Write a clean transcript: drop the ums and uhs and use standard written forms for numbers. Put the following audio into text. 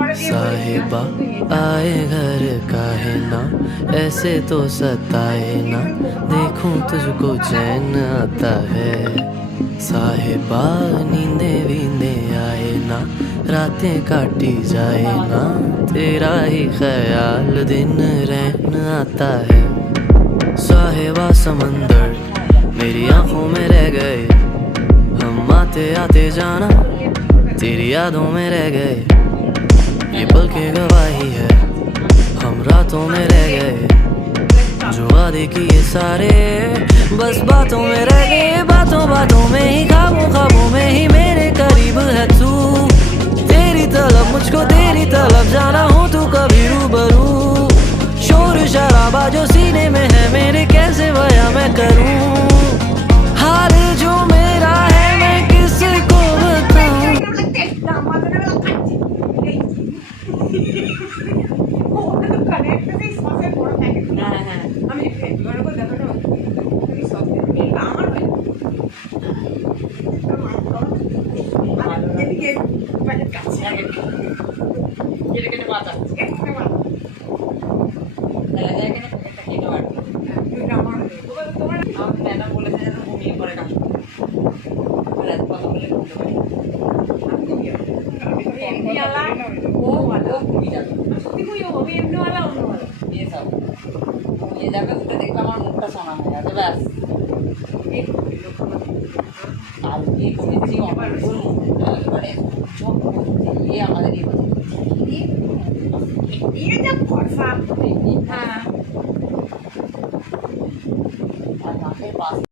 साहिबा आए घर काहे ना, ऐसे तो सताए ना, देखूं तुझको चैन आता है। साहिबा नींदे वींदे आए ना, रातें काटी जाए ना, तेरा ही ख्याल दिन रहन आता है। साहिबा समंदर मेरी आंखों में रह गए, हम आते आते जाना तेरी यादों में रह गए। ये पल की गवाही है, हम रातों में रह गए, जो वादे किए सारे बस बातों में रह गए। बातों बातों में ही, ख्वाबों ख्वाबों में ही मेरे करीब है तू। तेरी तलब मुझको तेरी तलब जाना हो तू कभी रूबरू। शोर शराबा जो सीने में है मेरे, कैसे बयां मैं करूं। हाल जो मेरा है मैं किसको बताऊं। যাবে উঠে দেখবে আমার মুখটা শোনা হয়ে যাবে ব্যাস। কালকে করেছি অনেকগুলো এবারে চোখ আমাদের